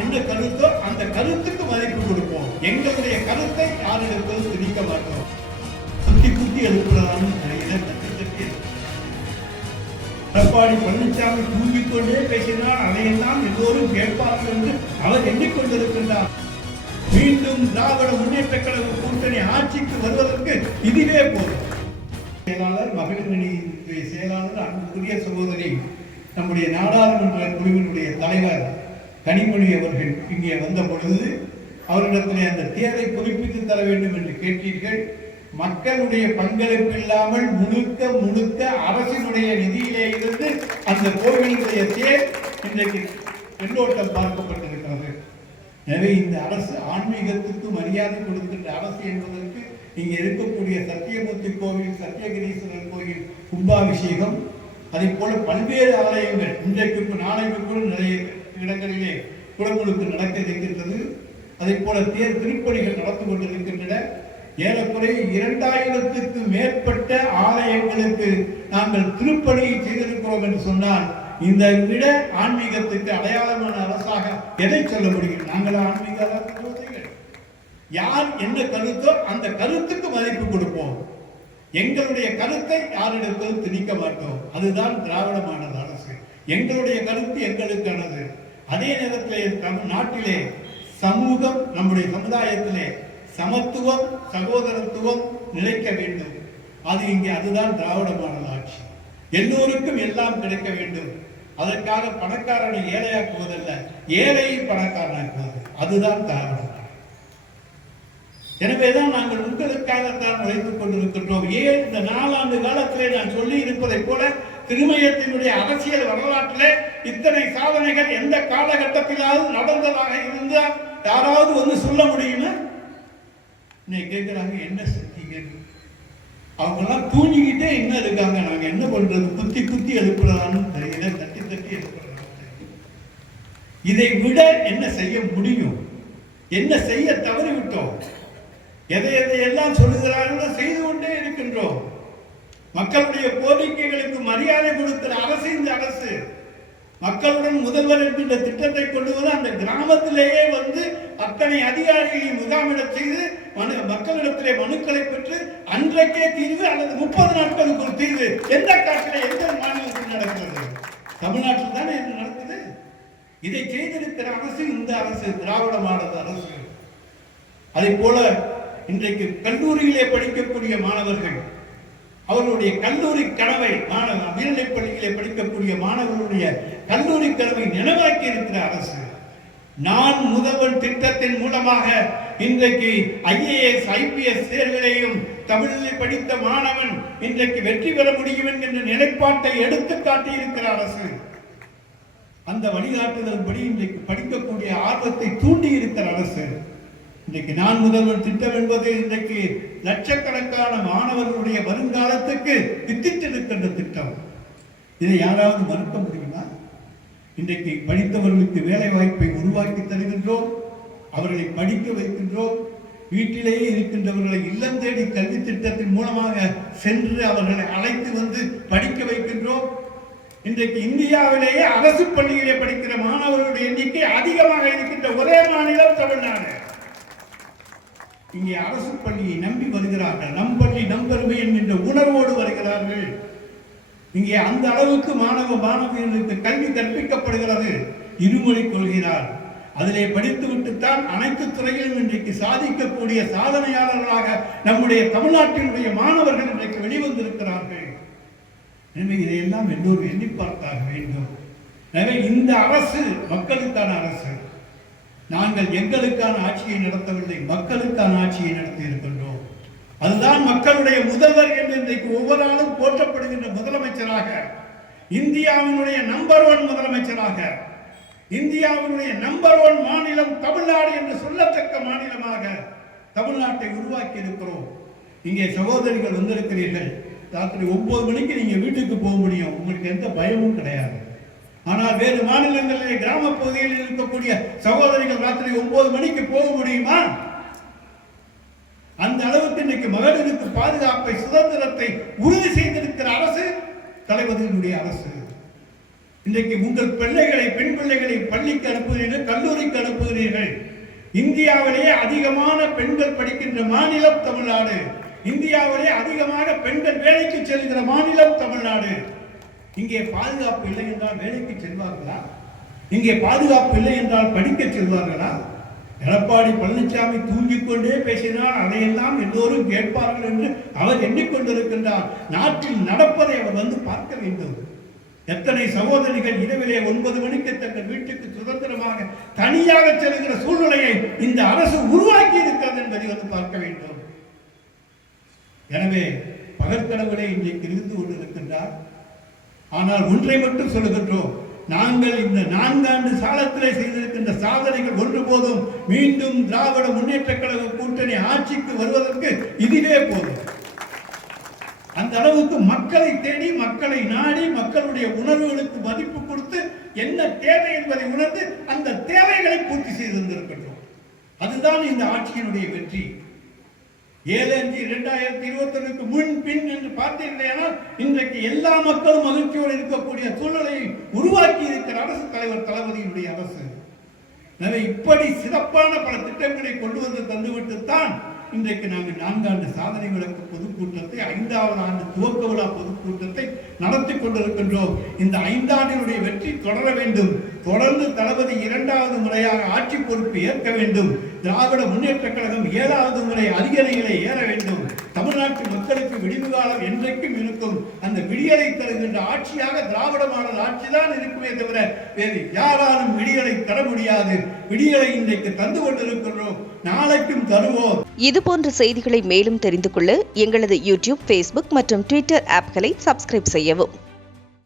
என்ன கருத்தோ அந்த கருத்துக்கு மதிப்பு கொடுப்போம். எங்களுடைய கருத்தை யாரிடத்தில் திணிக்க மாட்டோம். குத்தி குத்தி எழுப்புறதான்னு எடப்பாடி பழனிசாமி தூங்கிக்கொண்டே பேசினார். அதையெல்லாம் எல்லோரும் கேட்பார்கள் என்று அவர் எண்ணிக்கொண்டிருக்கின்றார். மீண்டும் திராவிட முன்னேற்ற கழக கூட்டணி ஆட்சிக்கு வருவதற்கு இதுவே போதும். செயலாளர் மகளிர் அணி செயலாளர் அன்புக்குரிய சகோதரி நம்முடைய நாடாளுமன்ற குழுவினுடைய தலைவர் கனிமொழி அவர்கள் இங்கே வந்த பொழுது அவரிடத்திலே அந்த தேரை குறிப்பிட்டு தர வேண்டும் என்று கேட்டீர்கள். மக்களுடைய பங்களிப்பு இல்லாமல் முழுக்க அரசினுடைய நிதியிலே இருந்து அந்த கோவிலுடைய தேர் இன்றைக்கு எண்ணோட்டம் பார்க்கப்பட்டிருக்கிறது. எனவே இந்த அரசு ஆன்மீகத்துக்கு மரியாதை கொடுக்கின்ற அரசு என்பதற்கு இங்கே இருக்கக்கூடிய சத்தியமூர்த்தி கோவில், சத்தியகிரீஸ்வரர் கோவில் கும்பாபிஷேகம், அதே போல பல்வேறு ஆலயங்கள் இன்றைக்கு நாளைக்கு கூட நிறைய இடங்களிலே குடமுழுக்கு நடக்க இருக்கின்றது. அதே போல தேர் திருப்பணிகள் நடந்து கொண்டிருக்கின்றன. ஏறக்குறைய 2000க்கு மேற்பட்ட ஆலயங்களுக்கு நாங்கள் திருப்பணியை செய்திருக்கிறோம் என்று சொன்னால் இந்த விட ஆன்மீகத்துக்கு அடையாளமான அரசாக எதை சொல்ல முடியும்? நாங்கள் ஆன்மீக அரசுகள். யார் என்ன கருத்தோ அந்த கருத்துக்கு மதிப்பு கொடுப்போம். எங்களுடைய கருத்தை யாரிடத்தில் திணிக்க மாட்டோம். அதுதான் திராவிட மாடல் அரசு. எங்களுடைய கருத்து எங்களுக்கானது. அதே நேரத்தில் நாட்டிலே சமூகம், நம்முடைய சமுதாயத்திலே சமத்துவம், சகோதரத்துவம் நிலைக்க வேண்டும். அது இங்கே அதுதான் திராவிட மாடல் ஆட்சி. எல்லோருக்கும் எல்லாம் கிடைக்க வேண்டும். அதற்காக பணக்காரனை ஏழையாக்குவதல்ல, ஏழையை பணக்காரனாக்குவது. அதுதான் திராவிட. எனவேதான் நாங்கள் உங்களுக்காகத்தான் உழைத்துக் கொண்டிருக்கின்றோம். ஏன் இந்த 4 ஆண்டு காலத்திலே நான் சொல்லி இருப்பதை போல திருமயத்தினுடைய அரசியல் வரலாற்றிலே இத்தனை சாதனைகள் எந்த காலகட்டத்திலாவது நடந்ததாக இருந்தால் யாராவது வந்து சொல்ல முடியுமா? இன்னைக்கு கேட்கிறாங்க, என்ன செஞ்சீங்க? அவங்கெல்லாம் தூங்கிக்கிட்டே என்ன இருக்காங்க. நாங்க என்ன பண்றது? குத்தி எழுப்புறதான்னு தெரியல, தட்டி எழுப்புறதா. இதை விட என்ன செய்ய முடியும்? என்ன செய்ய தவறிவிட்டோம்? எதையெல்லாம் சொல்லுகிறார்களோ செய்து கொண்டே இருக்கின்றோம். மக்களுடைய கோரிக்கைகளுக்கு மரியாதை கொடுக்கிற அரசு இந்த அரசு. மக்களுடன் முதல்வர் என்கின்ற திட்டத்தை கொண்டு வந்து அந்த கிராமத்திலேயே வந்து அத்தனை அதிகாரிகளை முகாமிட செய்து மக்களிடத்திலே மனுக்களை பெற்று அன்றைக்கே தீர்வு அல்லது 30 நாட்களுக்கு ஒரு தீர்வு. எந்த காட்டில் எந்த மாநிலத்தில் நடக்கிறது? தமிழ்நாட்டில் தானே இது நடக்குது. இதை செய்திருக்கிற அரசு இந்த அரசு, திராவிட மாடல் அரசு. அதே போல இன்றைக்கு கல்லூரியிலே படிக்கக்கூடிய மாணவர்கள் அவர்களுடைய கல்லூரி கனவை, மேல்நிலைப் பள்ளியிலே படிக்கக்கூடிய மாணவர்களுடைய கல்லூரி கனவை நினைவாக்கி இருக்கிற அரசு. நான் முதல்வன் திட்டத்தின் மூலமாக இன்றைக்கு IAS IPS தேர்விலையும் தமிழில் படித்த மாணவன் இன்றைக்கு வெற்றி பெற முடியும் என்கின்ற நிலைப்பாட்டை எடுத்து காட்டி இருக்கிற அரசு. அந்த வழிகாட்டுதல் படி இன்றைக்கு படிக்கக்கூடிய ஆர்வத்தை தூண்டி இருக்கிற அரசு. இன்றைக்கு நான் முதல்வன் திட்டம் என்பது இன்றைக்கு லட்சக்கணக்கான மாணவர்களுடைய வருங்காலத்துக்கு வித்திட்டிருக்கின்ற திட்டம். இதை யாராவது மறுக்க முடியுமா? இன்றைக்கு படித்தவர்களுக்கு வேலை வாய்ப்பை உருவாக்கி தருகின்றோம். அவர்களை படிக்க வைக்கின்றோம். வீட்டிலேயே இருக்கின்றவர்களை இல்லம் தேடி கல்வி திட்டத்தின் மூலமாக சென்று அவர்களை அழைத்து வந்து படிக்க வைக்கின்றோம். இன்றைக்கு இந்தியாவிலேயே அரசு பள்ளியிலே படிக்கிற மாணவர்களுடைய எண்ணிக்கை அதிகமாக இருக்கின்ற ஒரே மாநிலம் தமிழ்நாடு. இங்கே அரசு பள்ளியை நம்பி வருகிறார்கள். நம் பள்ளி நம் பெருமை என்கின்ற உணர்வோடு வருகிறார்கள். இங்கே அந்த அளவுக்கு மாணவர்களுக்கு கல்வி கற்பிக்கப்படுகிறது. இருமொழி கொள்கிறார். அதிலே படித்துவிட்டுத்தான் அனைத்து துறையிலும் இன்றைக்கு சாதிக்கக்கூடிய சாதனையாளர்களாக நம்முடைய தமிழ்நாட்டினுடைய மாணவர்கள் இன்றைக்கு வெளிவந்திருக்கிறார்கள். எனவே இதையெல்லாம் எல்லோரும் எண்ணி பார்த்தாக வேண்டும். எனவே இந்த அரசு மக்களுக்கான அரசு. நாங்கள் எங்களுக்கான ஆட்சியை நடத்தவில்லை, மக்களுக்கான ஆட்சியை நடத்தி இருக்கின்றோம். அதுதான் மக்களுடைய முதல்வர் என்று இன்றைக்கு ஒவ்வொரு நாளும் போற்றப்படுகின்ற முதலமைச்சராக, இந்தியாவினுடைய நம்பர் 1 முதலமைச்சராக, இந்தியாவினுடைய நம்பர் 1 மாநிலம் தமிழ்நாடு என்று சொல்லத்தக்க மாநிலமாக தமிழ்நாட்டை உருவாக்கி இருக்கிறோம். இங்கே சகோதரிகள் வந்திருக்கிறீர்கள். ராத்திரி 9 மணிக்கு நீங்க வீட்டுக்கு போக முடியும். உங்களுக்கு எந்த பயமும் கிடையாது. ஆனால் வேறு மாநிலங்களிலே கிராம பகுதிகளில் இருக்கக்கூடிய சகோதரிகள் ராத்திரி 9 மணிக்கு போக முடியுமா? அந்த அளவுக்கு இன்னைக்கு மகளிருக்கு பாதுகாப்பை, சுதந்திரத்தை உறுதி செய்திருக்கிற அரசு தளபதியினுடைய அரசு. இன்றைக்கு உங்கள் பிள்ளைகளை, பெண் பிள்ளைகளை பள்ளிக்கு அனுப்புகிறீர்கள், கல்லூரிக்கு அனுப்புகிறீர்கள். இந்தியாவிலேயே அதிகமான பெண்கள் படிக்கின்ற மாநிலம் தமிழ்நாடு. இந்தியாவிலே அதிகமாக பெண்கள் வேலைக்கு செல்கிற மாநிலம் தமிழ்நாடு. இங்கே பாதுகாப்பு இல்லை என்றால் வேலைக்கு செல்வார்களா? இங்கே பாதுகாப்பு இல்லை என்றால் படிக்க செல்வார்களா? எடப்பாடி பழனிசாமி தூங்கிக் கொண்டே பேசினார், அதையெல்லாம் எல்லோரும் கேட்பார்கள் என்று அவர் எண்ணிக்கொண்டிருக்கின்றார். நாட்டில் நடப்பதை அவர் வந்து பார்க்க வேண்டும். எத்தனை சகோதரிகள் இரவிலே 9 மணிக்கு தங்கள் வீட்டுக்கு சுதந்திரமாக தனியாக செல்கிற சூழ்நிலையை இந்த அரசு உருவாக்கி இருக்கிறது என்பதை வந்து பார்க்க வேண்டும். எனவே பகற்கனவிலே இன்றைக்கு இருந்து கொண்டிருக்கின்றார். ஆனால் ஒன்றை மட்டும் சொல்லுகின்றோம், நாங்கள் இந்த 4 ஆண்டு காலத்திலே செய்திருக்கின்ற சாதனைகள் ஒன்றுபோதும் மீண்டும் திராவிட முன்னேற்ற கழக கூட்டணி ஆட்சிக்கு வருவதற்கு இதுவே போதும். அந்த அளவுக்கு மக்களை தேடி, மக்களை நாடி, மக்களுடைய உணர்வுகளுக்கு மதிப்பு கொடுத்து என்ன தேவை என்பதை உணர்ந்து அந்த தேவைகளை பூர்த்தி செய்திருக்கின்றோம். அதுதான் இந்த ஆட்சியினுடைய வெற்றி. 7/5/2021 முன் பின் என்று பார்த்தீர்களானால் இன்றைக்கு எல்லா மக்களும் மகிழ்ச்சியோடு இருக்கக்கூடிய சூழ்நிலையை உருவாக்கி இருக்கிற அரசு தலைவர் தளபதியினுடைய அரசு. எனவே இப்படி சிறப்பான பல திட்டங்களை கொண்டு வந்து தந்துவிட்டு தான் இன்றைக்கு நாங்கள் 4 ஆண்டு சாதனை விளக்க பொதுக்கூட்டத்தை, 5வது ஆண்டு துவக்க விழா பொதுக்கூட்டத்தை நடத்தி கொண்டிருக்கின்றோம். இந்த 5 ஆண்டினுடைய வெற்றி தொடர வேண்டும். தொடர்ந்து தளபதி 2வது முறையாக ஆட்சி பொறுப்பு ஏற்க வேண்டும். திராவிட முன்னேற்ற கழகம் 7வது முறை அதிகாரிகளை ஏற வேண்டும். தமிழ்நாட்டு மக்களுக்கு விடிவு காலம் என்றைக்கும் இருக்கும். அந்த விடியலை தருகின்ற ஆட்சியாக திராவிட மாடல் ஆட்சிதான் இருக்குமே தவிர வேறு யாராலும் விடியலை தர முடியாது. விடியலை இன்றைக்கு தந்து கொண்டிருக்கின்றோம், நாளைக்கும் தருவோம். இதுபோன்ற செய்திகளை மேலும் தெரிந்து கொள்ள எங்களது யூடியூப், Facebook மற்றும் Twitter ஆப்களை சப்ஸ்கிரைப் செய்யவும்.